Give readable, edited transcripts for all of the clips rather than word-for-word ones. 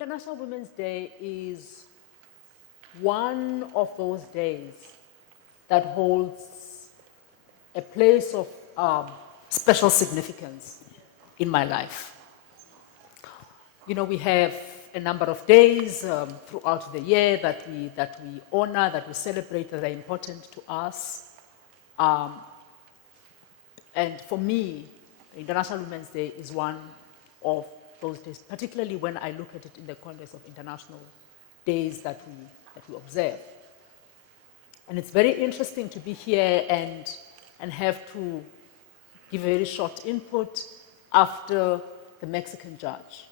International Women's Day is one of those days that holds a place of special significance in my life. You know, we have a number of days throughout the year that we honor, that we celebrate, that are important to us. And for me, International Women's Day is one of those days, particularly when I look at it in the context of international days that we observe. And it's very interesting to be here and have to give a very short input after the Mexican judge.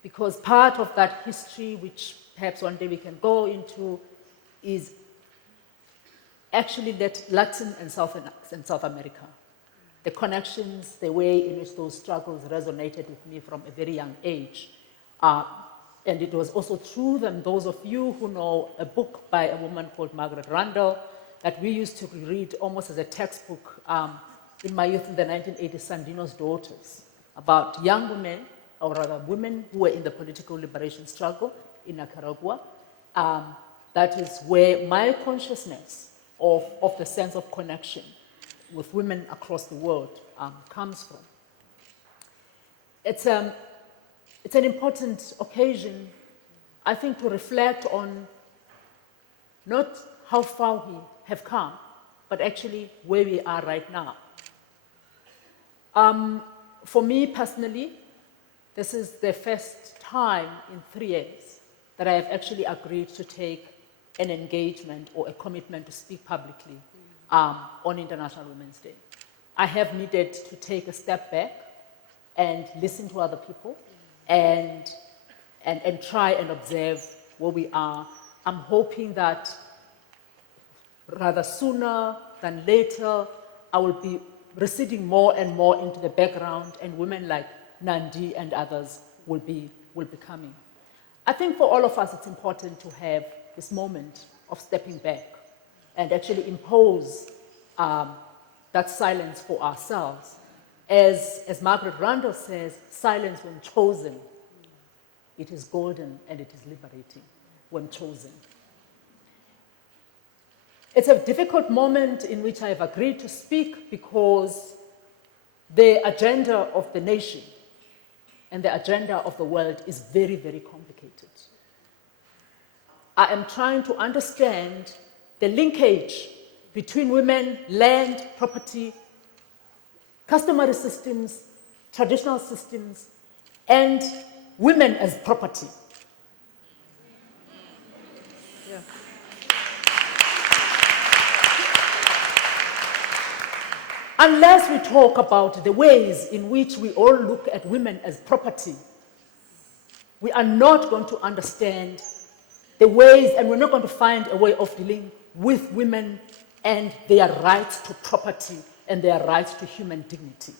Because part of that history, which perhaps one day we can go into, is actually Latin and South America. The connections, the way in which those struggles resonated with me from a very young age. And it was also true that those of you who know a book by a woman called Margaret Randall that we used to read almost as a textbook in my youth in the 1980s, Sandino's Daughters, about young women, or rather women who were in the political liberation struggle in Nicaragua. That is where my consciousness of the sense of connection with women across the world comes from. It's an important occasion, I think, to reflect on not how far we have come, but actually where we are right now. For me personally, this is the first time in 3 years that I have actually agreed to take an engagement or a commitment to speak publicly on International Women's Day. I have needed to take a step back and listen to other people and try and observe where we are. I'm hoping that rather sooner than later, I will be receding more and more into the background, and women like Nandi and others will be coming. I think for all of us, it's important to have this moment of stepping back and actually impose that silence for ourselves. As Margaret Randall says, silence when chosen, it is golden and it is liberating when chosen. It's a difficult moment in which I have agreed to speak because the agenda of the nation and the agenda of the world is very, very complicated. I am trying to understand the linkage between women, land, property, customary systems, traditional systems, and women as property. Yeah. Unless we talk about the ways in which we all look at women as property, we are not going to understand the ways, and we're not going to find a way of dealing with women and their rights to property and their rights to human dignity.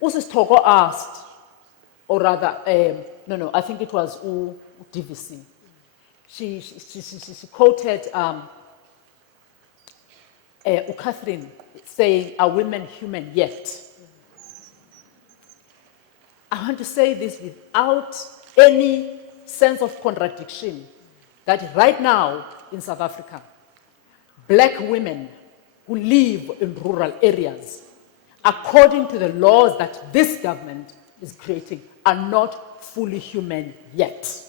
Usis Togo asked, or rather, I think it was DVC. She quoted Catherine saying, "Are women human yet?" I want to say this without any sense of contradiction, that right now in South Africa, black women who live in rural areas, according to the laws that this government is creating, are not fully human yet.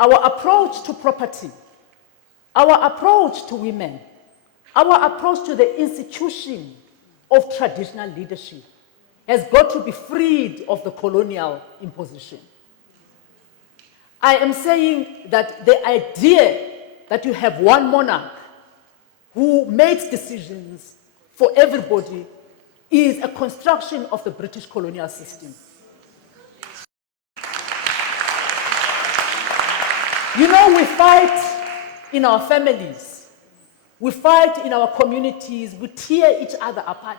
Our approach to property, our approach to women, our approach to the institution of traditional leadership has got to be freed of the colonial imposition. I am saying that the idea that you have one monarch who makes decisions for everybody is a construction of the British colonial system. You know, we fight in our families, we fight in our communities, we tear each other apart.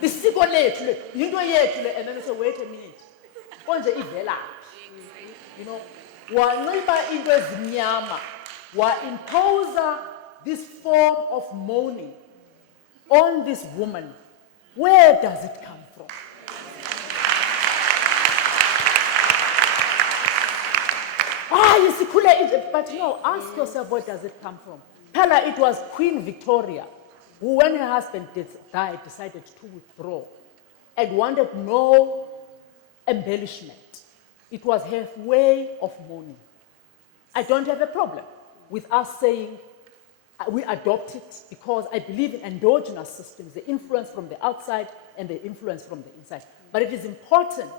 The siko lethu, yinto yethu le, and then we say, wait a minute. Konje ivelaphi? You know, wanxiba into ezimnyama, imposer this form of mourning on this woman, where does it come from? But no, ask yourself, where does it come from? Pella, it was Queen Victoria who, when her husband died, decided to withdraw and wanted no embellishment. It was her way of mourning. I don't have a problem with us saying we adopt it because I believe in endogenous systems, the influence from the outside and the influence from the inside. But it is important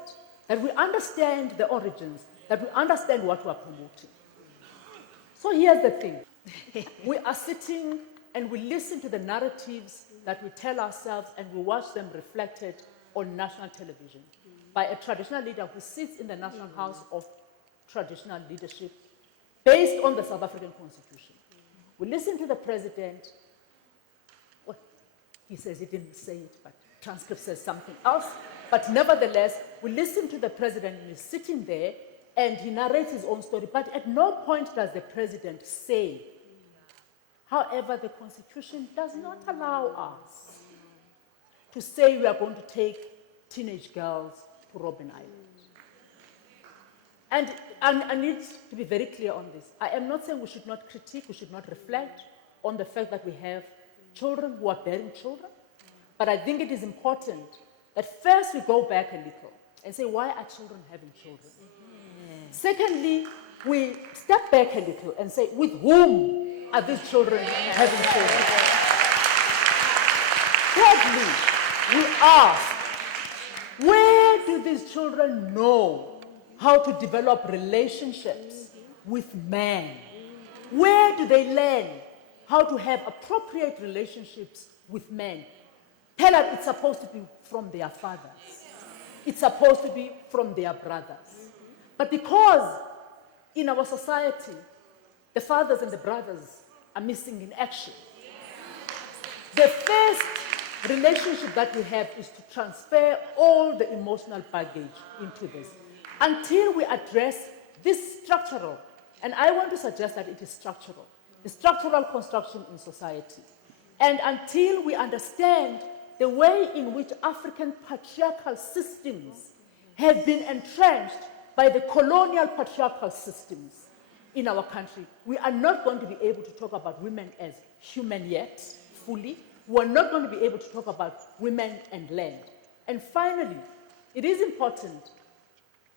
that we understand the origins, that we understand what we are promoting. So here's the thing. We are sitting and we listen to the narratives that we tell ourselves and we watch them reflected on national television by a traditional leader who sits in the National House of Traditional Leadership based on the South African Constitution. We listen to the president. Well, he says he didn't say it, but transcript says something else. But nevertheless, we listen to the president and he's sitting there and he narrates his own story. But at no point does the president say, however, the Constitution does not allow us to say we are going to take teenage girls to Robben Island. And I need to be very clear on this. I am not saying we should not critique, we should not reflect on the fact that we have children who are bearing children. But I think it is important that first we go back a little and say, why are children having children? Secondly, we step back a little and say, with whom are these children having children? Thirdly, we ask, where do these children know how to develop relationships with men? Where do they learn how to have appropriate relationships with men? Tell us it's supposed to be from their fathers. It's supposed to be from their brothers. But because in our society, the fathers and the brothers are missing in action, the first relationship that we have is to transfer all the emotional baggage into this. Until we address this structural, and I want to suggest that it is structural, the structural construction in society. And until we understand the way in which African patriarchal systems have been entrenched by the colonial patriarchal systems in our country, we are not going to be able to talk about women as human yet, fully. We are not going to be able to talk about women and land. And finally, it is important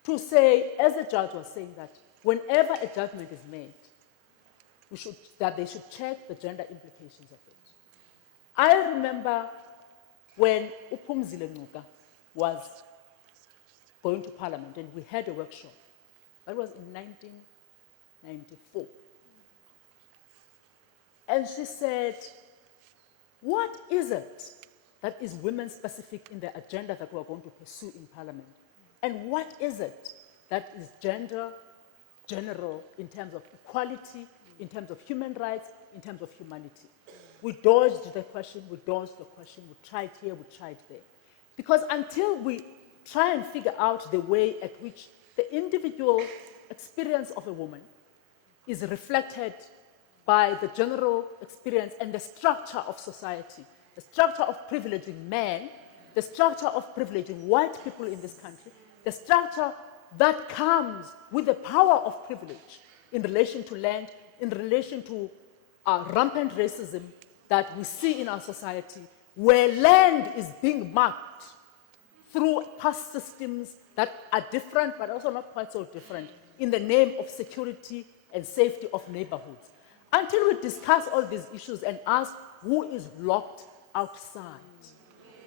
to say, as the judge was saying, that whenever a judgment is made, that they should check the gender implications of it. I remember when Uphumzile Ngcuka was going to Parliament and we had a workshop. That was in 1994. And she said, what is it that is women-specific in the agenda that we're going to pursue in Parliament? And what is it that is gender general in terms of equality, in terms of human rights, in terms of humanity? We dodged the question, we tried here, we tried there. Because until we try and figure out the way at which the individual experience of a woman is reflected by the general experience and the structure of society, the structure of privileging men, the structure of privileging white people in this country, the structure that comes with the power of privilege in relation to land, in relation to rampant racism that we see in our society, where land is being marked through past systems that are different, but also not quite so different, in the name of security and safety of neighborhoods. Until we discuss all these issues and ask who is locked outside,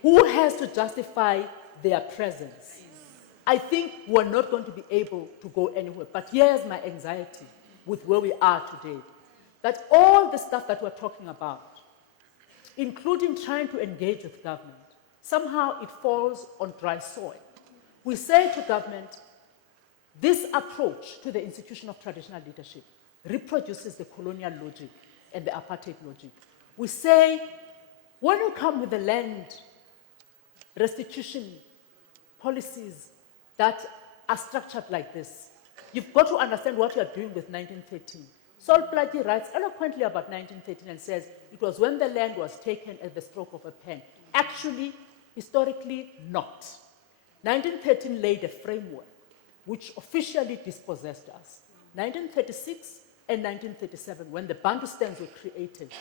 who has to justify their presence, I think we're not going to be able to go anywhere. But here's my anxiety with where we are today, that all the stuff that we're talking about, including trying to engage with government, somehow it falls on dry soil. We say to government, this approach to the institution of traditional leadership reproduces the colonial logic and the apartheid logic. We say, when you come with the land restitution policies that are structured like this, you've got to understand what you are doing with 1913. Sol Plaatje writes eloquently about 1913 and says, it was when the land was taken at the stroke of a pen. Actually, historically, not. 1913 laid a framework which officially dispossessed us. 1936 and 1937, when the Bantustans were created,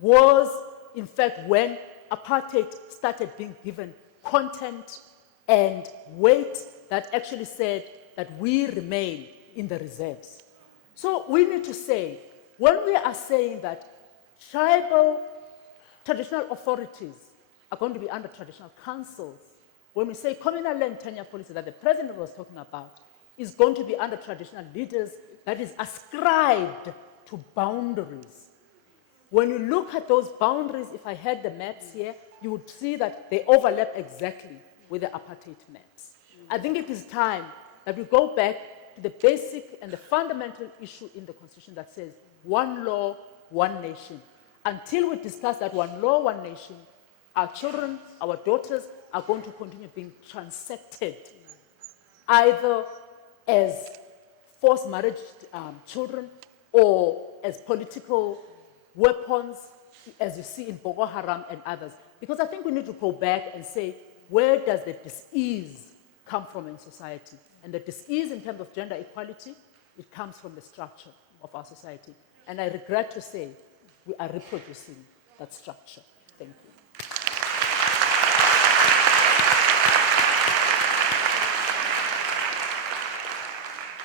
was in fact when apartheid started being given content and weight that actually said that we remain in the reserves. So we need to say, when we are saying that tribal traditional authorities are going to be under traditional councils, when we say communal land tenure policy that the president was talking about is going to be under traditional leaders that is ascribed to boundaries. When you look at those boundaries, if I had the maps here, you would see that they overlap exactly with the apartheid maps. I think it is time that we go back to the basic and the fundamental issue in the Constitution that says one law, one nation. Until we discuss that one law, one nation, our children, our daughters are going to continue being transected either as forced marriage children or as political weapons, as you see in Boko Haram and others. Because I think we need to go back and say, where does the dis-ease come from in society? And the dis-ease in terms of gender equality, it comes from the structure of our society. And I regret to say, we are reproducing that structure. Thank you.